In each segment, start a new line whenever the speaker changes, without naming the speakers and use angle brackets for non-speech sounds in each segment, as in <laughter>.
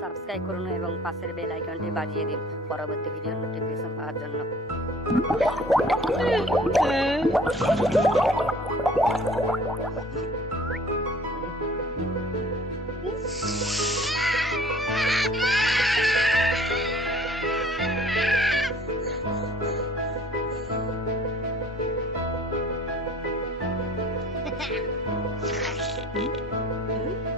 Subscribe করুন এবং পাশের বেল আইকনটি বাজিয়ে দিন। পরবর্তী ভিডিও নোটিফিকেশন পাওয়ার জন্য।
কি <laughs>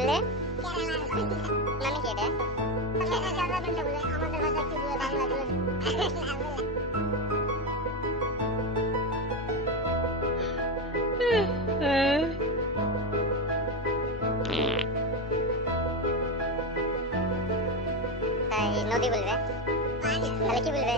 বললে? মানে কি বলে বাংলা নদী বলবে। তাহলে কি বলবে?